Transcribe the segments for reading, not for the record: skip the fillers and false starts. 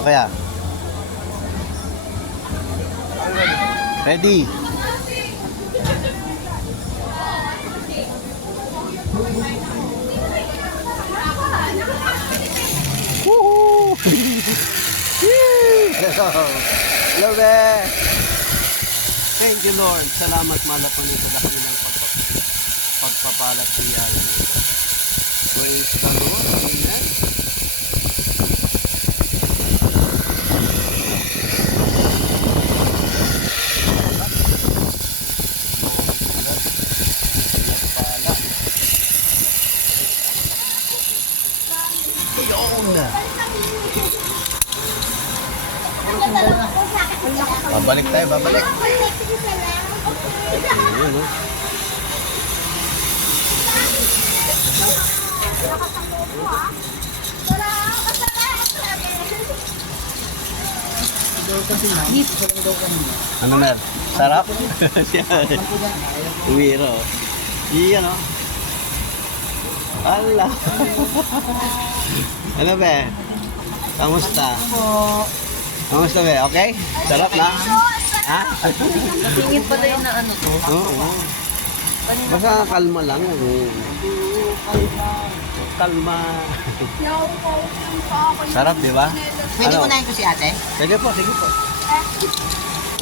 Ano kaya? Ready? Woohoo! Hello there! Thank you Lord. Salamat malapan sa dakilang pagpapalat sa iyayin. Praise the Lord. Amen. Babalik tayo, babalik. Ayun, no? Ano na? Sarap? Uwiro. Iyan, no? Ala. Ano ba? Kamusta? Kamusta ba? Okay? Sarap na? Ha? Singit pa tayo na ano to. Oo. Basta kalma lang. Kalma. Sarap, di ba? Pwede Ano? mo na ko si ate? Sige po, sige po.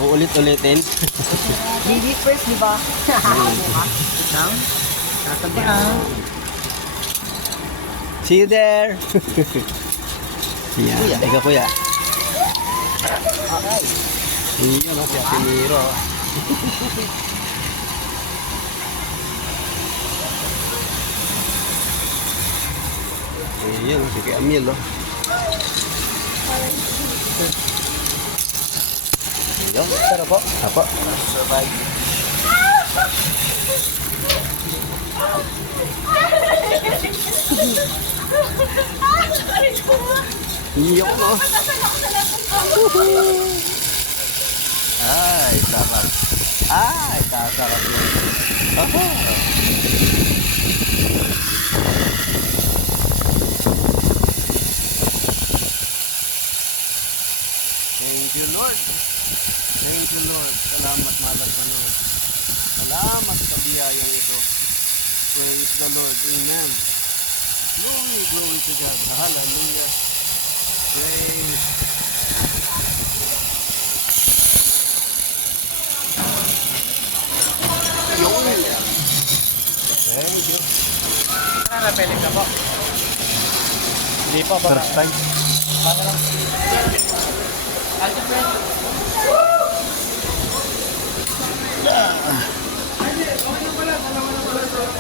Uulit-ulitin. Baby first, di ba? Isang. Tatabi ang. See you there. Yan, ikaw kuya. Okay. Iyon, no, si Ate Miro. Iyon, si Kuya Emil, oh. Iyon, tara po. Apo. Survive. Iyon, no. Ay, sarap. Ay, sarap mo. Oho. Thank you, Lord. Thank you, Lord. Salamat, mahal sa Lord. Salamat sa biyayang ito. Praise the Lord. Amen. Glory, glory to God. Hallelujah. Praise. Thank you. Napeleng ka po. Hindi pa ba? First time.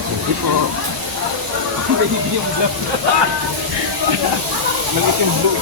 Hindi po. Baby yung vlog. Maliit yung blue.